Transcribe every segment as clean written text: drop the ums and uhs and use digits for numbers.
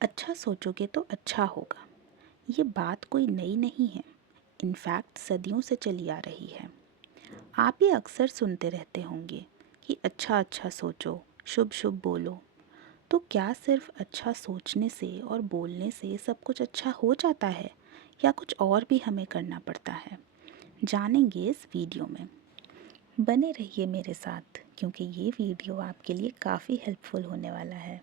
अच्छा सोचोगे तो अच्छा होगा। ये बात कोई नई नहीं है। इनफैक्ट सदियों से चली आ रही है। आप ये अक्सर सुनते रहते होंगे कि अच्छा अच्छा सोचो, शुभ शुभ बोलो। तो क्या सिर्फ अच्छा सोचने से और बोलने से सब कुछ अच्छा हो जाता है, या कुछ और भी हमें करना पड़ता है? जानेंगे इस वीडियो में। बने रहिए मेरे साथ, क्योंकि ये वीडियो आपके लिए काफ़ी हेल्पफुल होने वाला है।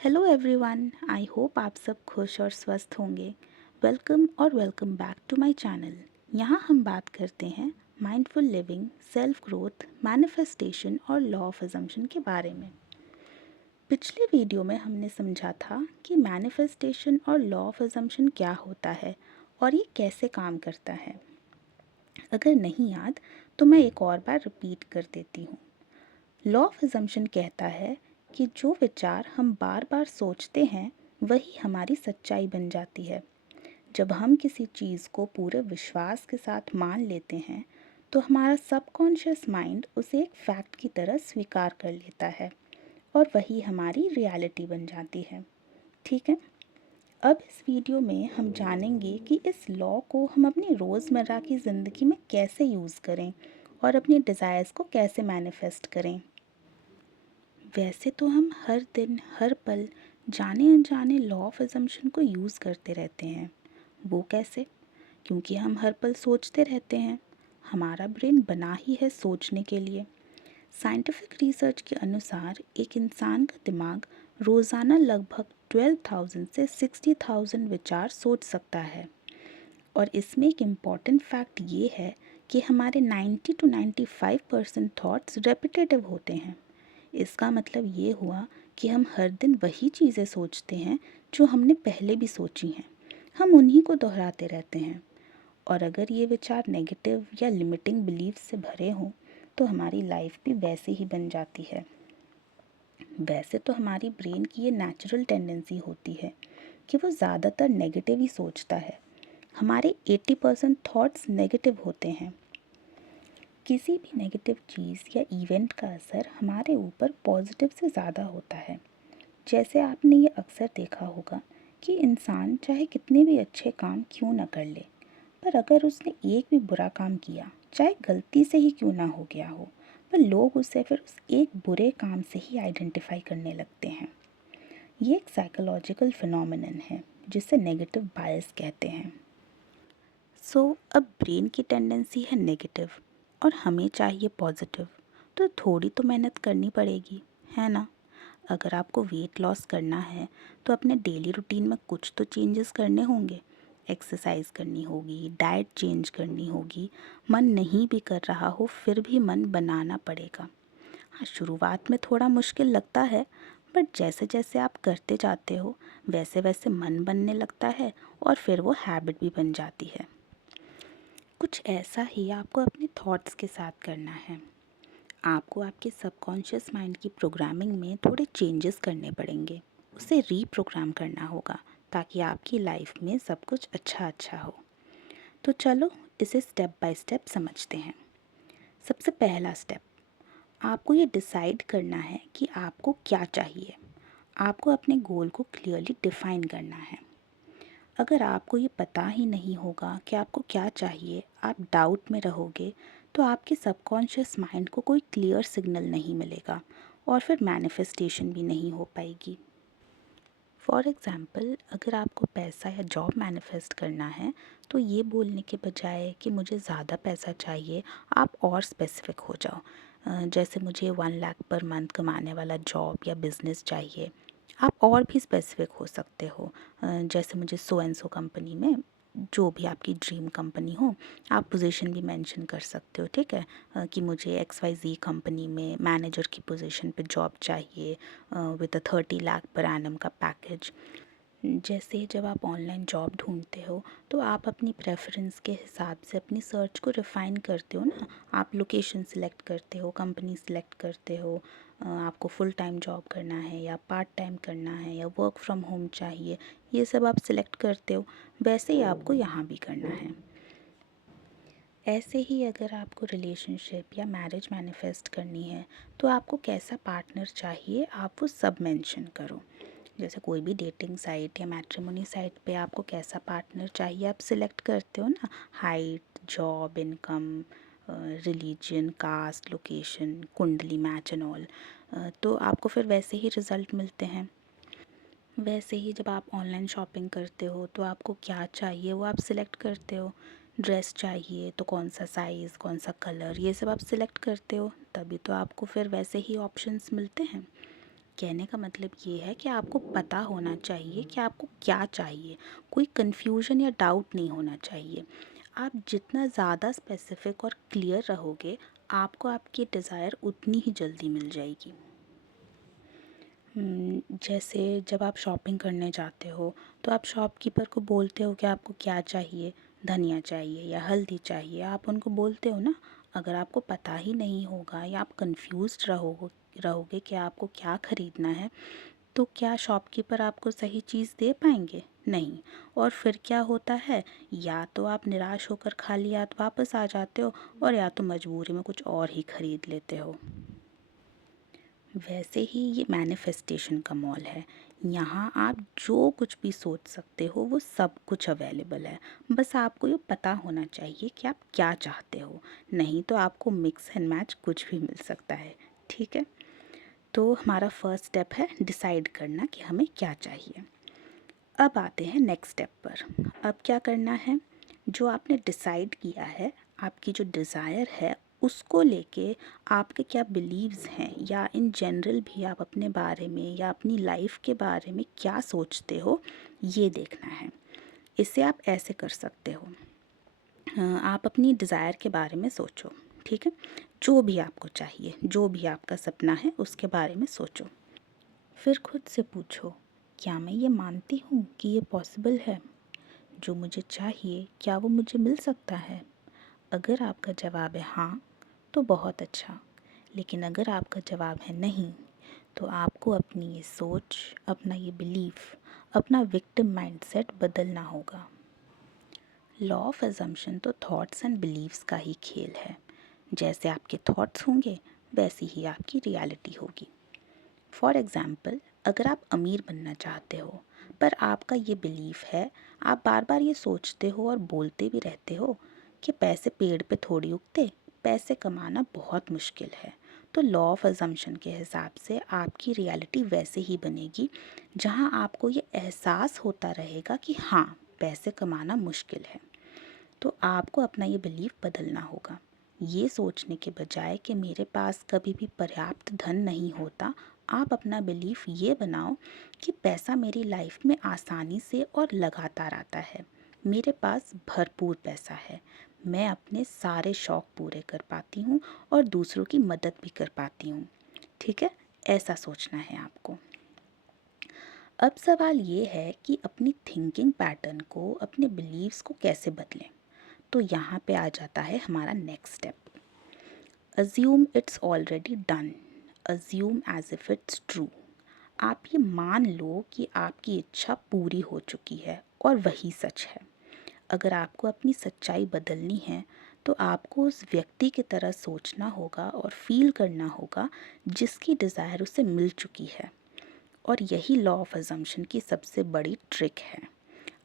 हेलो एवरीवन, आई होप आप सब खुश और स्वस्थ होंगे। वेलकम और welcome back to my channel. यहाँ हम बात करते हैं mindful living, self growth, manifestation और लॉ ऑफ अजम्पशन के बारे में। पिछले वीडियो में हमने समझा था कि मैनिफेस्टेशन और लॉ ऑफ अजम्पशन क्या होता है और ये कैसे काम करता है। अगर नहीं याद तो मैं एक और बार रिपीट कर देती हूँ। लॉ ऑफ अजम्पशन कहता है कि जो विचार हम बार बार सोचते हैं वही हमारी सच्चाई बन जाती है। जब हम किसी चीज़ को पूरे विश्वास के साथ मान लेते हैं तो हमारा सबकॉन्शियस माइंड उसे एक फैक्ट की तरह स्वीकार कर लेता है और वही हमारी रियलिटी बन जाती है। ठीक है, अब इस वीडियो में हम जानेंगे कि इस लॉ को हम अपनी रोज़मर्रा की ज़िंदगी में कैसे यूज़ करें और अपनी डिज़ायर्स को कैसे मैनिफेस्ट करें। वैसे तो हम हर दिन हर पल जाने अनजाने लॉ ऑफ अजम्पशन को यूज़ करते रहते हैं। वो कैसे? क्योंकि हम हर पल सोचते रहते हैं। हमारा ब्रेन बना ही है सोचने के लिए। साइंटिफिक रिसर्च के अनुसार एक इंसान का दिमाग रोज़ाना लगभग 12,000 से 60,000 विचार सोच सकता है। और इसमें एक इम्पॉर्टेंट फैक्ट ये है कि हमारे 90 to 95% थॉट्स रेपिटेटिव होते हैं। इसका मतलब ये हुआ कि हम हर दिन वही चीज़ें सोचते हैं जो हमने पहले भी सोची हैं। हम उन्हीं को दोहराते रहते हैं। और अगर ये विचार नेगेटिव या लिमिटिंग बिलीफ से भरे हों तो हमारी लाइफ भी वैसे ही बन जाती है। वैसे तो हमारी ब्रेन की ये नेचुरल टेंडेंसी होती है कि वो ज़्यादातर नेगेटिव ही सोचता है। हमारे 80% थॉट्स नेगेटिव होते हैं। किसी भी नेगेटिव चीज़ या इवेंट का असर हमारे ऊपर पॉजिटिव से ज़्यादा होता है। जैसे आपने ये अक्सर देखा होगा कि इंसान चाहे कितने भी अच्छे काम क्यों ना कर ले, पर अगर उसने एक भी बुरा काम किया, चाहे गलती से ही क्यों ना हो गया हो, पर लोग उसे फिर उस एक बुरे काम से ही आइडेंटिफाई करने लगते हैं। ये एक साइकोलॉजिकल फिनोमिनन है जिसे नेगेटिव बायस कहते हैं। अब ब्रेन की टेंडेंसी है नेगेटिव और हमें चाहिए पॉजिटिव, तो थोड़ी तो मेहनत करनी पड़ेगी, है ना? अगर आपको वेट लॉस करना है तो अपने डेली रूटीन में कुछ तो चेंजेस करने होंगे। एक्सरसाइज करनी होगी, डाइट चेंज करनी होगी। मन नहीं भी कर रहा हो फिर भी मन बनाना पड़ेगा। हाँ, शुरुआत में थोड़ा मुश्किल लगता है, बट जैसे जैसे आप करते जाते हो वैसे वैसे मन बनने लगता है और फिर वो हैबिट भी बन जाती है। कुछ ऐसा ही आपको अपने थॉट्स के साथ करना है। आपको आपके सबकॉन्शियस माइंड की प्रोग्रामिंग में थोड़े चेंजेस करने पड़ेंगे। उसे रीप्रोग्राम करना होगा ताकि आपकी लाइफ में सब कुछ अच्छा अच्छा हो। तो चलो इसे स्टेप बाय स्टेप समझते हैं। सबसे पहला स्टेप, आपको ये डिसाइड करना है कि आपको क्या चाहिए। आपको अपने गोल को क्लियरली डिफाइन करना है। अगर आपको ये पता ही नहीं होगा कि आपको क्या चाहिए, आप डाउट में रहोगे, तो आपके सबकॉन्शियस माइंड को कोई क्लियर सिग्नल नहीं मिलेगा और फिर मैनिफेस्टेशन भी नहीं हो पाएगी। फॉर एग्ज़ाम्पल, अगर आपको पैसा या जॉब मैनिफेस्ट करना है तो ये बोलने के बजाय कि मुझे ज़्यादा पैसा चाहिए, आप और स्पेसिफिक हो जाओ। जैसे मुझे 1 लाख पर मंथ कमाने वाला जॉब या बिज़नेस चाहिए। आप और भी स्पेसिफिक हो सकते हो। जैसे मुझे सो एंड सो कंपनी में, जो भी आपकी ड्रीम कंपनी हो, आप पोजीशन भी मेंशन कर सकते हो। ठीक है, कि मुझे XYZ कंपनी में मैनेजर की पोजीशन पे जॉब चाहिए with a 30 lakh per annum का पैकेज। जैसे जब आप ऑनलाइन जॉब ढूंढते हो तो आप अपनी प्रेफरेंस के हिसाब से अपनी सर्च को रिफ़ाइन करते हो ना। आप लोकेशन सिलेक्ट करते हो, कंपनी सिलेक्ट करते हो, आपको फुल टाइम जॉब करना है या पार्ट टाइम करना है या वर्क फ्रॉम होम चाहिए, ये सब आप सिलेक्ट करते हो। वैसे ही आपको यहाँ भी करना है। ऐसे ही अगर आपको रिलेशनशिप या मैरिज मैनिफेस्ट करनी है तो आपको कैसा पार्टनर चाहिए, आप वो सब मेंशन करो। जैसे कोई भी डेटिंग साइट या मैट्रिमोनी साइट पे आपको कैसा पार्टनर चाहिए आप सिलेक्ट करते हो ना, height, job, income, religion, caste, location, kundli match and all, तो आपको फिर वैसे ही रिज़ल्ट मिलते हैं। वैसे ही जब आप ऑनलाइन शॉपिंग करते हो तो आपको क्या चाहिए वो आप सिलेक्ट करते हो। ड्रेस चाहिए तो कौन सा साइज़, कौन सा कलर, ये सब आप सिलेक्ट करते हो, तभी तो आपको फिर वैसे ही ऑप्शंस मिलते हैं। कहने का मतलब ये है कि आपको पता होना चाहिए कि आपको क्या चाहिए, कोई कन्फ्यूजन या डाउट नहीं होना चाहिए। आप जितना ज़्यादा स्पेसिफिक और क्लियर रहोगे, आपको आपकी डिज़ायर उतनी ही जल्दी मिल जाएगी। जैसे जब आप शॉपिंग करने जाते हो तो आप शॉपकीपर को बोलते हो कि आपको क्या चाहिए, धनिया चाहिए या हल्दी चाहिए, आप उनको बोलते हो ना। अगर आपको पता ही नहीं होगा या आप कंफ्यूज्ड रहोगे कि आपको क्या ख़रीदना है, तो क्या शॉपकीपर आपको सही चीज़ दे पाएंगे? नहीं। और फिर क्या होता है, या तो आप निराश होकर खाली हाथ वापस आ जाते हो, और या तो मजबूरी में कुछ और ही ख़रीद लेते हो। वैसे ही ये मैनिफेस्टेशन का मॉल है। यहाँ आप जो कुछ भी सोच सकते हो वो सब कुछ अवेलेबल है। बस आपको ये पता होना चाहिए कि आप क्या चाहते हो, नहीं तो आपको मिक्स एंड मैच कुछ भी मिल सकता है। ठीक है, तो हमारा फर्स्ट स्टेप है डिसाइड करना कि हमें क्या चाहिए। अब आते हैं नेक्स्ट स्टेप पर। अब क्या करना है, जो आपने डिसाइड किया है, आपकी जो डिज़ायर है, उसको लेके आपके क्या बिलीव्स हैं, या इन जनरल भी आप अपने बारे में या अपनी लाइफ के बारे में क्या सोचते हो, ये देखना है। इसे आप ऐसे कर सकते हो, आप अपनी डिज़ायर के बारे में सोचो। ठीक है, जो भी आपको चाहिए, जो भी आपका सपना है, उसके बारे में सोचो। फिर खुद से पूछो, क्या मैं ये मानती हूँ कि ये पॉसिबल है? जो मुझे चाहिए क्या वो मुझे मिल सकता है? अगर आपका जवाब है हाँ, तो बहुत अच्छा। लेकिन अगर आपका जवाब है नहीं, तो आपको अपनी ये सोच, अपना ये बिलीफ, अपना विक्टिम माइंडसेट बदलना होगा। लॉ ऑफ अजम्पशन तो थॉट्स एंड बिलीव्स का ही खेल है। जैसे आपके थॉट्स होंगे, वैसी ही आपकी रियलिटी होगी। फॉर एग्ज़ाम्पल, अगर आप अमीर बनना चाहते हो, पर आपका ये बिलीफ है, आप बार बार ये सोचते हो और बोलते भी रहते हो कि पैसे पेड़ पे थोड़ी उगते, पैसे कमाना बहुत मुश्किल है, तो लॉ ऑफ अजम्पशन के हिसाब से आपकी रियलिटी वैसे ही बनेगी, जहाँ आपको ये एहसास होता रहेगा कि हाँ, पैसे कमाना मुश्किल है। तो आपको अपना ये बिलीफ बदलना होगा। ये सोचने के बजाय कि मेरे पास कभी भी पर्याप्त धन नहीं होता, आप अपना बिलीफ ये बनाओ कि पैसा मेरी लाइफ में आसानी से और लगातार आता है। मेरे पास भरपूर पैसा है, मैं अपने सारे शौक़ पूरे कर पाती हूँ और दूसरों की मदद भी कर पाती हूँ। ठीक है, ऐसा सोचना है आपको। अब सवाल ये है कि अपनी थिंकिंग पैटर्न को, अपने बिलीव्स को कैसे बदलें। तो यहाँ पे आ जाता है हमारा next step. Assume it's already done, assume as if it's true. आप ये मान लो कि आपकी इच्छा पूरी हो चुकी है और वही सच है। अगर आपको अपनी सच्चाई बदलनी है, तो आपको उस व्यक्ति की तरह सोचना होगा और फील करना होगा जिसकी डिज़ायर उसे मिल चुकी है। और यही लॉ ऑफ अजम्पशन की सबसे बड़ी ट्रिक है।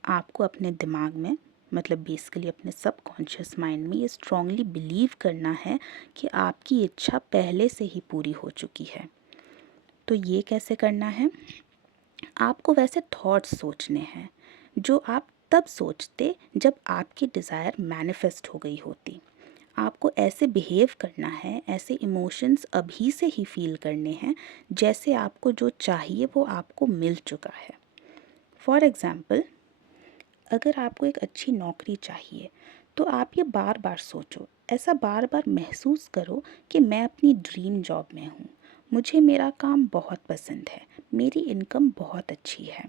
आपको अपने दिमाग में, मतलब बेसिकली अपने सबकॉन्शियस माइंड में, ये स्ट्रांगली बिलीव करना है कि आपकी इच्छा पहले से ही पूरी हो चुकी है। तो ये कैसे करना है, आपको वैसे थॉट्स सोचने हैं जो आप तब सोचते जब आपकी डिज़ायर मैनिफेस्ट हो गई होती। आपको ऐसे बिहेव करना है, ऐसे इमोशंस अभी से ही फील करने हैं जैसे आपको जो चाहिए वो आपको मिल चुका है। फॉर एग्ज़ाम्पल, अगर आपको एक अच्छी नौकरी चाहिए, तो आप ये बार बार सोचो, ऐसा बार बार महसूस करो कि मैं अपनी ड्रीम जॉब में हूँ, मुझे मेरा काम बहुत पसंद है, मेरी इनकम बहुत अच्छी है।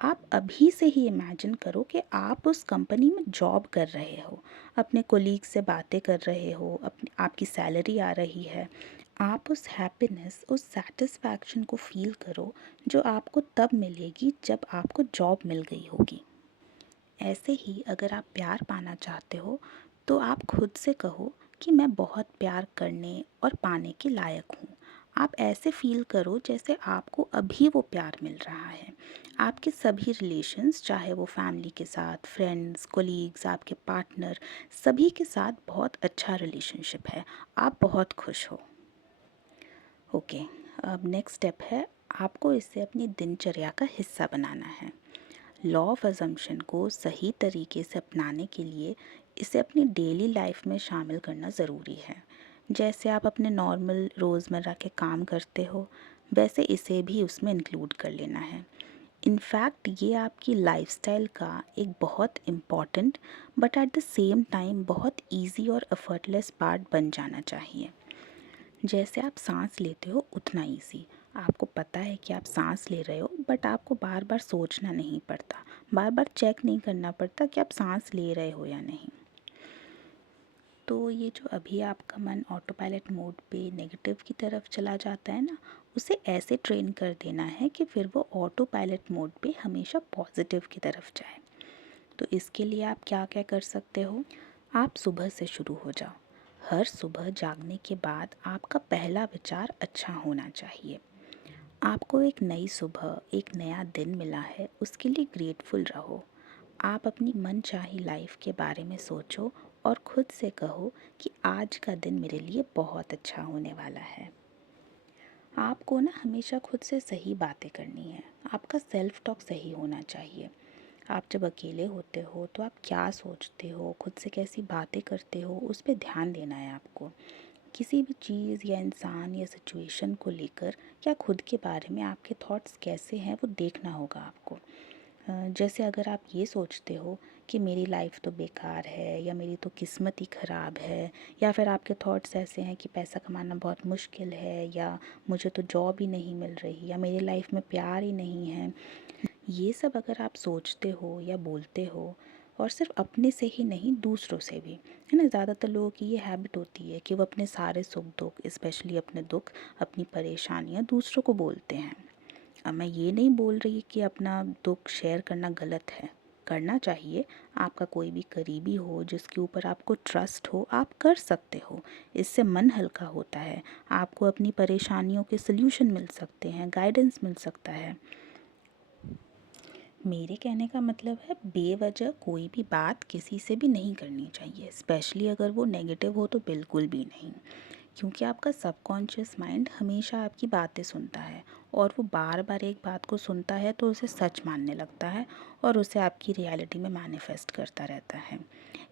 आप अभी से ही इमेजिन करो कि आप उस कंपनी में जॉब कर रहे हो, अपने कोलीग से बातें कर रहे हो, आपकी सैलरी आ रही है। आप उस हैप्पीनेस, उस सेटिस्फैक्शन को फील करो जो आपको तब मिलेगी जब आपको जॉब मिल गई होगी। ऐसे ही अगर आप प्यार पाना चाहते हो, तो आप खुद से कहो कि मैं बहुत प्यार करने और पाने के लायक हूँ। आप ऐसे फील करो जैसे आपको अभी वो प्यार मिल रहा है। आपके सभी रिलेशंस, चाहे वो फैमिली के साथ, फ्रेंड्स, कोलीग्स, आपके पार्टनर, सभी के साथ बहुत अच्छा रिलेशनशिप है। आप बहुत खुश हो। ओके, अब नेक्स्ट स्टेप है, आपको इसे अपनी दिनचर्या का हिस्सा बनाना है। लॉ ऑफ अजम्पशन को सही तरीके से अपनाने के लिए इसे अपनी डेली लाइफ में शामिल करना ज़रूरी है। जैसे आप अपने नॉर्मल रोज़मर्रा के काम करते हो, वैसे इसे भी उसमें इंक्लूड कर लेना है। इनफैक्ट ये आपकी लाइफस्टाइल का एक बहुत important but at the same time बहुत इजी और एफर्टलेस पार्ट बन जाना चाहिए। जैसे आप सांस लेते हो उतना इजी। आपको पता है कि आप सांस ले रहे हो, बट आपको बार बार सोचना नहीं पड़ता, बार बार चेक नहीं करना पड़ता कि आप सांस ले रहे हो या नहीं। तो ये जो अभी आपका मन ऑटो पायलट मोड पे नेगेटिव की तरफ चला जाता है ना, उसे ऐसे ट्रेन कर देना है कि फिर वो ऑटो पायलट मोड पे हमेशा पॉजिटिव की तरफ जाए। तो इसके लिए आप क्या क्या कर सकते हो? आप सुबह से शुरू हो जाओ। हर सुबह जागने के बाद आपका पहला विचार अच्छा होना चाहिए। आपको एक नई सुबह, एक नया दिन मिला है, उसके लिए ग्रेटफुल रहो। आप अपनी मनचाही लाइफ के बारे में सोचो और खुद से कहो कि आज का दिन मेरे लिए बहुत अच्छा होने वाला है। आपको ना हमेशा खुद से सही बातें करनी है। आपका सेल्फ टॉक सही होना चाहिए। आप जब अकेले होते हो तो आप क्या सोचते हो, खुद से कैसी बातें करते हो, उस पर ध्यान देना है आपको। किसी भी चीज़ या इंसान या सिचुएशन को लेकर या खुद के बारे में आपके थॉट्स कैसे हैं वो देखना होगा आपको। जैसे अगर आप ये सोचते हो कि मेरी लाइफ तो बेकार है या मेरी तो किस्मत ही ख़राब है, या फिर आपके थॉट्स ऐसे हैं कि पैसा कमाना बहुत मुश्किल है, या मुझे तो जॉब ही नहीं मिल रही, या मेरी लाइफ में प्यार ही नहीं है, ये सब अगर आप सोचते हो या बोलते हो, और सिर्फ अपने से ही नहीं दूसरों से भी, है ना। ज़्यादातर लोगों की ये हैबिट होती है कि वो अपने सारे सुख दुख, स्पेशली अपने दुख, अपनी परेशानियाँ दूसरों को बोलते हैं। अब मैं ये नहीं बोल रही कि अपना दुख शेयर करना गलत है, करना चाहिए। आपका कोई भी करीबी हो जिसके ऊपर आपको ट्रस्ट हो, आप कर सकते हो। इससे मन हल्का होता है, आपको अपनी परेशानियों के सल्यूशन मिल सकते हैं, गाइडेंस मिल सकता है। मेरे कहने का मतलब है बेवजह कोई भी बात किसी से भी नहीं करनी चाहिए, स्पेशली अगर वो नेगेटिव हो तो बिल्कुल भी नहीं। क्योंकि आपका सबकॉन्शियस माइंड हमेशा आपकी बातें सुनता है, और वो बार बार एक बात को सुनता है तो उसे सच मानने लगता है और उसे आपकी रियलिटी में मैनिफेस्ट करता रहता है।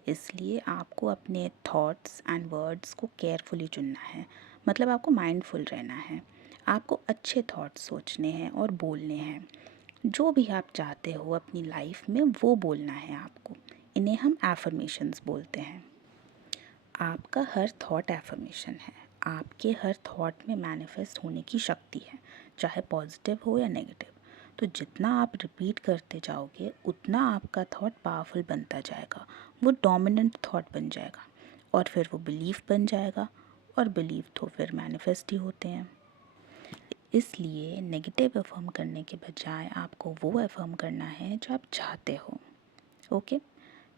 इसलिए आपको अपने थॉट्स एंड वर्ड्स को केयरफुली चुनना है। मतलब आपको माइंडफुल रहना है। आपको अच्छे थॉट्स सोचने हैं और बोलने हैं। जो भी आप चाहते हो अपनी लाइफ में वो बोलना है आपको। इन्हें हम एफर्मेशंस बोलते हैं। आपका हर थॉट एफर्मेशन है। आपके हर थॉट में मैनिफेस्ट होने की शक्ति है, चाहे पॉजिटिव हो या नेगेटिव। तो जितना आप रिपीट करते जाओगे उतना आपका थॉट पावरफुल बनता जाएगा। वो डोमिनेंट थॉट बन जाएगा, और फिर वो बिलीफ बन जाएगा, और बिलीफ तो फिर मैनिफेस्ट ही होते हैं। इसलिए नेगेटिव अफर्म करने के बजाय आपको वो अफर्म करना है जो आप चाहते हो। ओके,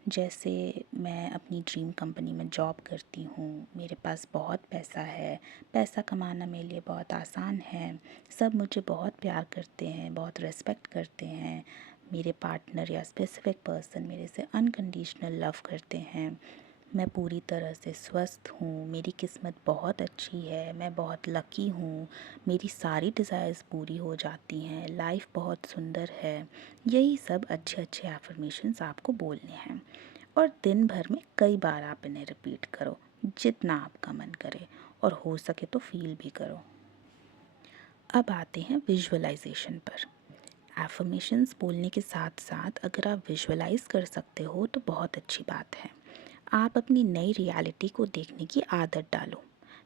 जैसे मैं अपनी ड्रीम कंपनी में जॉब करती हूँ, मेरे पास बहुत पैसा है, पैसा कमाना मेरे लिए बहुत आसान है, सब मुझे बहुत प्यार करते हैं, बहुत रिस्पेक्ट करते हैं, मेरे पार्टनर या स्पेसिफिक पर्सन मेरे से अनकंडीशनल लव करते हैं, मैं पूरी तरह से स्वस्थ हूँ, मेरी किस्मत बहुत अच्छी है, मैं बहुत लकी हूँ, मेरी सारी डिज़ायर्स पूरी हो जाती हैं, लाइफ बहुत सुंदर है। यही सब अच्छे अच्छे एफर्मेशंस आपको बोलने हैं, और दिन भर में कई बार आप इन्हें रिपीट करो, जितना आपका मन करे, और हो सके तो फील भी करो। अब आते हैं विजुअलाइजेशन पर। एफर्मेशंस बोलने के साथ साथ अगर आप विजुअलाइज कर सकते हो तो बहुत अच्छी बात है। आप अपनी नई रियलिटी को देखने की आदत डालो।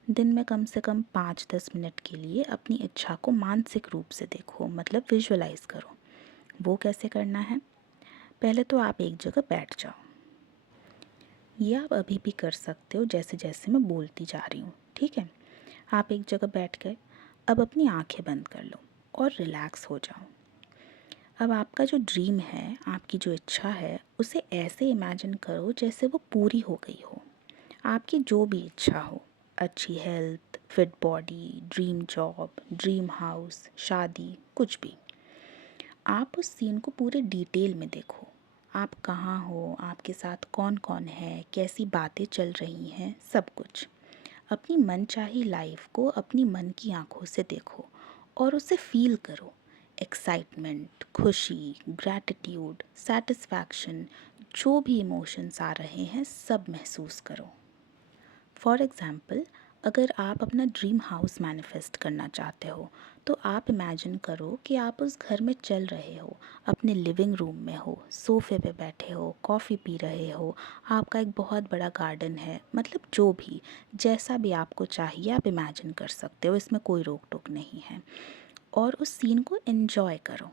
दिन में कम से कम 5-10 मिनट के लिए अपनी इच्छा को मानसिक रूप से देखो, मतलब विजुअलाइज करो। वो कैसे करना है? पहले तो आप एक जगह बैठ जाओ। ये आप अभी भी कर सकते हो, जैसे जैसे मैं बोलती जा रही हूँ, ठीक है। आप एक जगह बैठ गए, अब अपनी आंखें बंद कर लो और रिलैक्स हो जाओ। अब आपका जो ड्रीम है, आपकी जो इच्छा है, उसे ऐसे इमेजिन करो जैसे वो पूरी हो गई हो। आपकी जो भी इच्छा हो, अच्छी health, fit body, dream job, dream house, शादी, कुछ भी। आप उस सीन को पूरे डिटेल में देखो। आप कहाँ हो, आपके साथ कौन कौन है, कैसी बातें चल रही हैं, सब कुछ। अपनी मनचाही लाइफ को अपनी मन की आंखों से देखो और उसे फील करो। एक्साइटमेंट, खुशी, ग्रैटिट्यूड, सेटिस्फैक्शन, जो भी इमोशंस आ रहे हैं सब महसूस करो। फॉर एग्ज़ाम्पल, अगर आप अपना ड्रीम हाउस मैनिफेस्ट करना चाहते हो तो आप इमेजिन करो कि आप उस घर में चल रहे हो, अपने लिविंग रूम में हो, सोफ़े पे बैठे हो, कॉफ़ी पी रहे हो, आपका एक बहुत बड़ा गार्डन है, मतलब जो भी, जैसा भी आपको चाहिए आप इमेजिन कर सकते हो, इसमें कोई रोक टोक नहीं है। और उस सीन को एन्जॉय करो।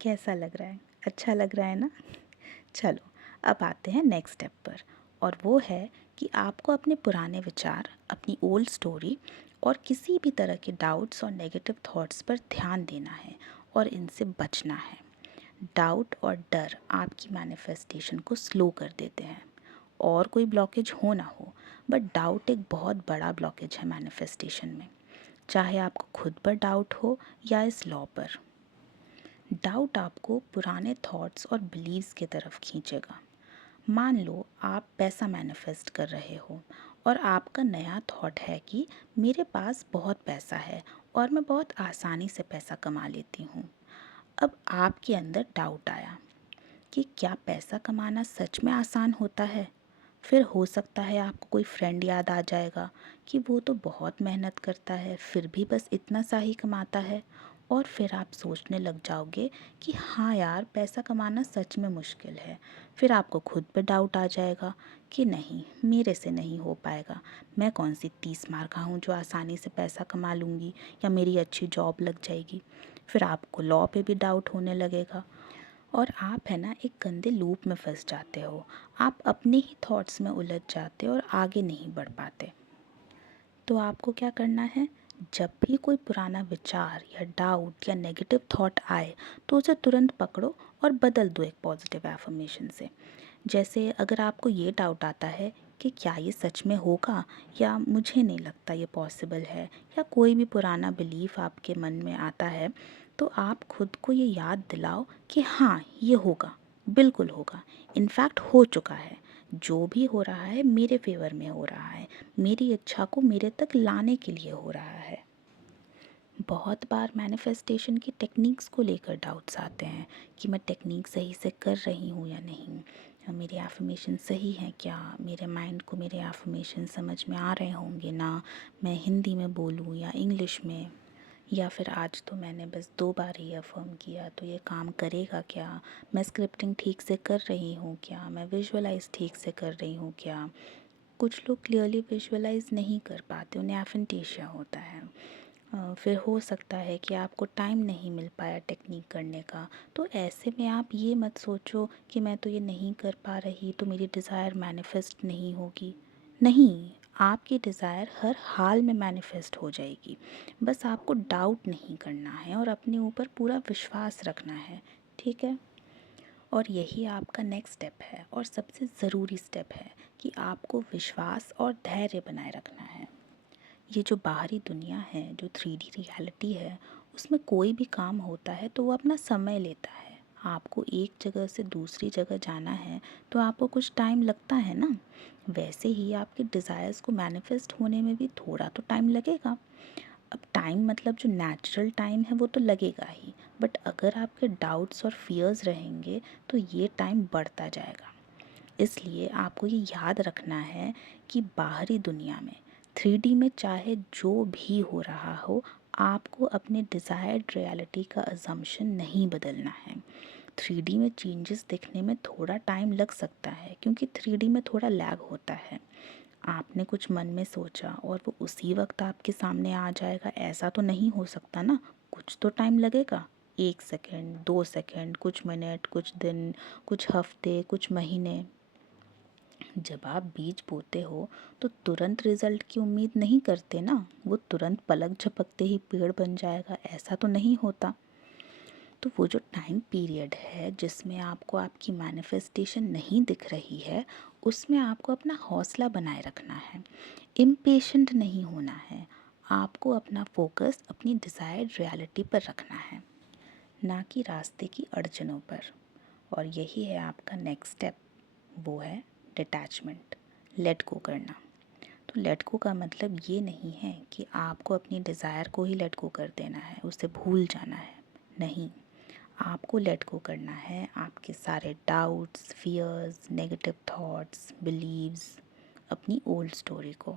कैसा लग रहा है? अच्छा लग रहा है ना? चलो, अब आते हैं नेक्स्ट स्टेप पर, और वो है कि आपको अपने पुराने विचार, अपनी ओल्ड स्टोरी और किसी भी तरह के डाउट्स और नेगेटिव थॉट्स पर ध्यान देना है और इनसे बचना है। डाउट और डर आपकी मैनिफेस्टेशन को स्लो कर देते हैं। और कोई ब्लॉकेज हो ना हो, बट डाउट एक बहुत बड़ा ब्लॉकेज है मैनिफेस्टेशन में, चाहे आपको खुद पर डाउट हो या इस लॉ पर। डाउट आपको पुराने थॉट्स और बिलीव्स की तरफ खींचेगा। मान लो आप पैसा मैनिफेस्ट कर रहे हो और आपका नया थॉट है कि मेरे पास बहुत पैसा है और मैं बहुत आसानी से पैसा कमा लेती हूँ। अब आपके अंदर डाउट आया कि क्या पैसा कमाना सच में आसान होता है। फिर हो सकता है आपको कोई फ्रेंड याद आ जाएगा कि वो तो बहुत मेहनत करता है फिर भी बस इतना सा ही कमाता है। और फिर आप सोचने लग जाओगे कि हाँ यार, पैसा कमाना सच में मुश्किल है। फिर आपको खुद पे डाउट आ जाएगा कि नहीं, मेरे से नहीं हो पाएगा। मैं कौन सी 30 मार्का हूँ जो आसानी से पैसा कमा लूँगी या मेरी अच्छी जॉब लग जाएगी। फिर आपको लॉ पे भी डाउट होने लगेगा और आप है ना एक गंदे लूप में फंस जाते हो। आप अपने ही थॉट्स में उलझ जाते हो और आगे नहीं बढ़ पाते। तो आपको क्या करना है, जब भी कोई पुराना विचार या डाउट या नेगेटिव थॉट आए तो उसे तुरंत पकड़ो और बदल दो एक पॉजिटिव एफर्मेशन से। जैसे अगर आपको ये डाउट आता है कि क्या ये सच में होगा, या मुझे नहीं लगता ये पॉसिबल है, या कोई भी पुराना बिलीफ आपके मन में आता है, तो आप खुद को ये याद दिलाओ कि हाँ ये होगा, बिल्कुल होगा, इनफैक्ट हो चुका है। जो भी हो रहा है मेरे फेवर में हो रहा है, मेरी इच्छा को मेरे तक लाने के लिए हो रहा है। बहुत बार मैनिफेस्टेशन की टेक्निक्स को लेकर डाउट्स आते हैं कि मैं टेक्निक सही से कर रही हूँ या नहीं, या मेरे एफर्मेशन सही हैं क्या, मेरे माइंड को मेरे एफर्मेशन समझ में आ रहे होंगे ना, मैं हिंदी में बोलूँ या इंग्लिश में, या फिर आज तो मैंने बस 2 बार ही अफर्म किया तो ये काम करेगा क्या, मैं स्क्रिप्टिंग ठीक से कर रही हूँ क्या, मैं विजुअलाइज ठीक से कर रही हूँ क्या। कुछ लोग क्लियरली विजुअलाइज नहीं कर पाते, उन्हें एफेंटेशिया होता है। फिर हो सकता है कि आपको टाइम नहीं मिल पाया टेक्निक करने का, तो ऐसे में आप ये मत सोचो कि मैं तो ये नहीं कर पा रही तो मेरी डिज़ायर मैनिफेस्ट नहीं होगी। नहीं, आपकी डिज़ायर हर हाल में मैनिफेस्ट हो जाएगी। बस आपको डाउट नहीं करना है और अपने ऊपर पूरा विश्वास रखना है, ठीक है। और यही आपका नेक्स्ट स्टेप है और सबसे ज़रूरी स्टेप है कि आपको विश्वास और धैर्य बनाए रखना है। ये जो बाहरी दुनिया है, जो 3D रियलिटी है, उसमें कोई भी काम होता है तो वो अपना समय लेता है। आपको एक जगह से दूसरी जगह जाना है तो आपको कुछ टाइम लगता है ना। वैसे ही आपके डिज़ायर्स को मैनिफेस्ट होने में भी थोड़ा तो टाइम लगेगा। अब टाइम मतलब जो नेचुरल टाइम है वो तो लगेगा ही, बट अगर आपके डाउट्स और फियर्स रहेंगे तो ये टाइम बढ़ता जाएगा। इसलिए आपको ये याद रखना है कि बाहरी दुनिया में 3D में चाहे जो भी हो रहा हो, आपको अपने डिज़ायर्ड रियलिटी का अजम्पशन नहीं बदलना है। 3D में चेंजेस दिखने में थोड़ा टाइम लग सकता है क्योंकि 3D में थोड़ा लैग होता है। आपने कुछ मन में सोचा और वो उसी वक्त आपके सामने आ जाएगा, ऐसा तो नहीं हो सकता ना। कुछ तो टाइम लगेगा, 1 सेकेंड, 2 सेकेंड, कुछ मिनट, कुछ दिन, कुछ हफ्ते, कुछ महीने। जब आप बीज बोते हो तो तुरंत रिजल्ट की उम्मीद नहीं करते ना, वो तुरंत पलक झपकते ही पेड़ बन जाएगा, ऐसा तो नहीं होता। तो वो जो टाइम पीरियड है जिसमें आपको आपकी मैनिफेस्टेशन नहीं दिख रही है, उसमें आपको अपना हौसला बनाए रखना है। इम्पेशेंट नहीं होना है, आपको अपना फोकस अपनी डिज़ायर्ड रियलिटी पर रखना है, ना कि रास्ते की अड़चनों पर। और यही है आपका नेक्स्ट स्टेप, वो है डिटैचमेंट, लेट गो करना। तो लेट गो का मतलब ये नहीं है कि आपको अपनी डिज़ायर को ही लेट गो कर देना है, उसे भूल जाना है। नहीं, आपको लेट गो करना है आपके सारे doubts, fears, negative thoughts, believes, अपनी ओल्ड स्टोरी को।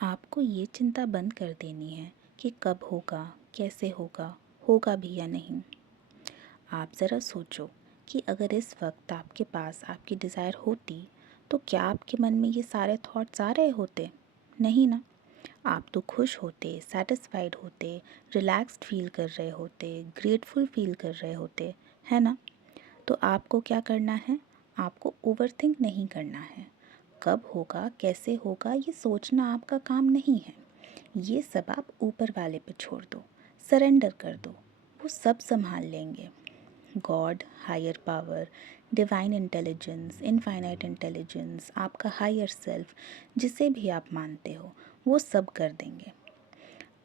आपको ये चिंता बंद कर देनी है कि कब होगा, कैसे होगा, होगा भी या नहीं। आप ज़रा सोचो कि अगर इस वक्त आपके पास आपकी डिज़ायर होती तो क्या आपके मन में ये सारे थॉट्स आ रहे होते? नहीं ना। आप तो खुश होते, सेटिस्फाइड होते, रिलैक्स्ड फील कर रहे होते, ग्रेटफुल फील कर रहे होते, है ना। तो आपको क्या करना है, आपको ओवरथिंक नहीं करना है। कब होगा, कैसे होगा, ये सोचना आपका काम नहीं है। ये सब आप ऊपर वाले पे छोड़ दो, सरेंडर कर दो, वो सब संभाल लेंगे। God, higher power, divine intelligence, infinite intelligence, आपका हायर सेल्फ, जिसे भी आप मानते हो, वो सब कर देंगे।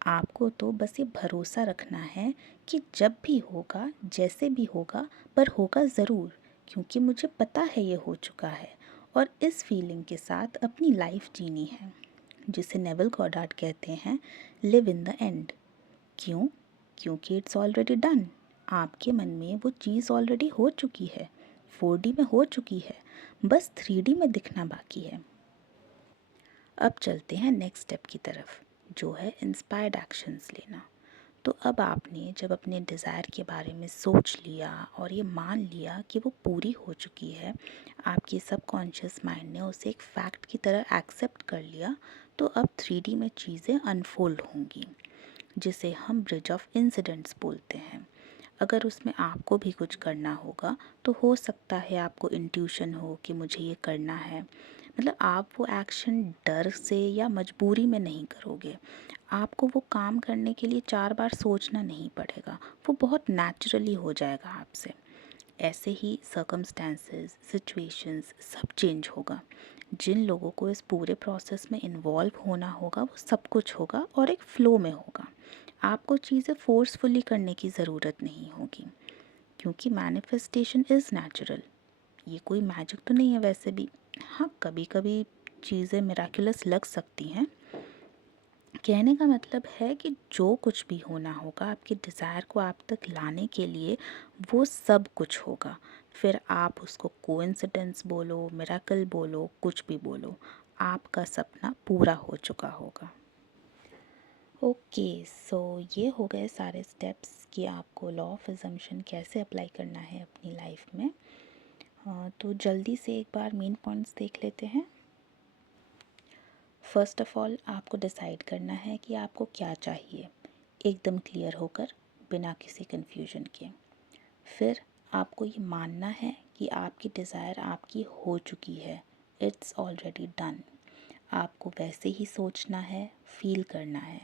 आपको तो बस ये भरोसा रखना है कि जब भी होगा, जैसे भी होगा, पर होगा ज़रूर, क्योंकि मुझे पता है ये हो चुका है। और इस फीलिंग के साथ अपनी लाइफ जीनी है, जिसे नेविल गॉडार्ड कहते हैं लिव इन द एंड। क्यों? क्योंकि इट्स ऑलरेडी डन। आपके मन में वो चीज़ ऑलरेडी हो चुकी है, 4D में हो चुकी है, बस 3D में दिखना बाकी है। अब चलते हैं नेक्स्ट स्टेप की तरफ, जो है इंस्पायर्ड एक्शंस लेना। तो अब आपने जब अपने डिज़ायर के बारे में सोच लिया और ये मान लिया कि वो पूरी हो चुकी है, आपके सबकॉन्शियस माइंड ने उसे एक फैक्ट की तरह एक्सेप्ट कर लिया, तो अब 3D में चीज़ें अनफोल्ड होंगी, जिसे हम ब्रिज ऑफ इंसिडेंट्स बोलते हैं। अगर उसमें आपको भी कुछ करना होगा तो हो सकता है आपको इंट्यूशन हो कि मुझे ये करना है, मतलब आप वो एक्शन डर से या मजबूरी में नहीं करोगे। आपको वो काम करने के लिए 4 बार सोचना नहीं पड़ेगा, वो बहुत नेचुरली हो जाएगा आपसे। ऐसे ही सर्कमस्टेंसेस, सिचुएशंस सब चेंज होगा। जिन लोगों को इस पूरे प्रोसेस में इन्वॉल्व होना होगा वो सब कुछ होगा और एक फ़्लो में होगा। आपको चीज़ें फोर्सफुली करने की ज़रूरत नहीं होगी, क्योंकि मैनिफेस्टेशन इज़ नेचुरल। ये कोई मैजिक तो नहीं है वैसे भी। हाँ, कभी कभी चीज़ें मिराकुलस लग सकती हैं। कहने का मतलब है कि जो कुछ भी होना होगा आपकी डिज़ायर को आप तक लाने के लिए, वो सब कुछ होगा। फिर आप उसको कोइंसिडेंस बोलो, मिराकल बोलो, कुछ भी बोलो, आपका सपना पूरा हो चुका होगा। ओके, सो ये हो गए सारे स्टेप्स कि आपको लॉ ऑफ अजम्पशन कैसे अप्लाई करना है अपनी लाइफ में। तो जल्दी से एक बार मेन पॉइंट्स देख लेते हैं। फ़र्स्ट ऑफ़ ऑल आपको डिसाइड करना है कि आपको क्या चाहिए, एकदम क्लियर होकर, बिना किसी कन्फ्यूजन के। फिर आपको ये मानना है कि आपकी डिज़ायर आपकी हो चुकी है, इट्स ऑलरेडी डन। आपको वैसे ही सोचना है, फील करना है।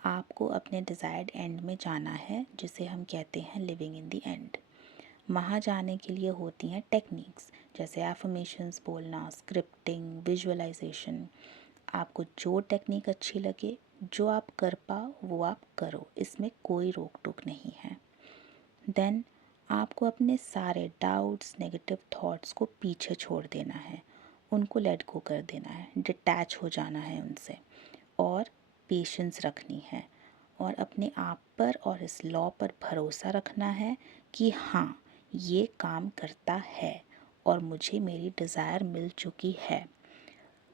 आपको अपने डिज़ायर्ड एंड में जाना है, जिसे हम कहते हैं लिविंग इन द एंड। वहाँ जाने के लिए होती हैं टेक्निक्स, जैसे एफर्मेशंस बोलना, स्क्रिप्टिंग, विजुअलाइजेशन। आपको जो टेक्निक अच्छी लगे, जो आप कर पाओ वो आप करो, इसमें कोई रोक टोक नहीं है। देन आपको अपने सारे डाउट्स, नेगेटिव थॉट्स को पीछे छोड़ देना है, उनको लेट गो कर देना है, डिटैच हो जाना है उनसे, और पेशेंस रखनी है, और अपने आप पर और इस लॉ पर भरोसा रखना है कि हाँ, ये काम करता है और मुझे मेरी डिज़ायर मिल चुकी है।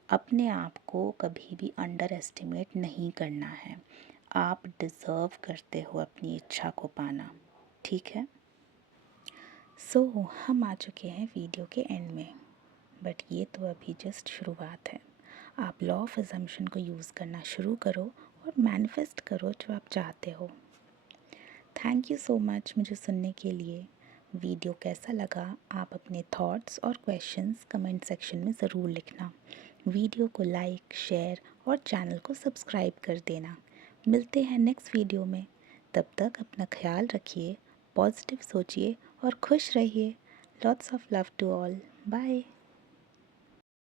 अपने आप को कभी भी अंडर एस्टिमेट नहीं करना है। आप डिज़र्व करते हो अपनी इच्छा को पाना, ठीक है। सो हम आ चुके हैं वीडियो के एंड में, बट ये तो अभी जस्ट शुरुआत है। आप लॉ ऑफ अजम्पशन को यूज़ करना शुरू करो और मैनिफेस्ट करो जो आप चाहते हो। थैंक यू सो मच मुझे सुनने के लिए। वीडियो कैसा लगा आप अपने थॉट्स और क्वेश्चंस कमेंट सेक्शन में ज़रूर लिखना। वीडियो को लाइक, शेयर और चैनल को सब्सक्राइब कर देना। मिलते हैं नेक्स्ट वीडियो में। तब तक अपना ख्याल रखिए, पॉजिटिव सोचिए और खुश रहिए। Lots of love to all. Bye.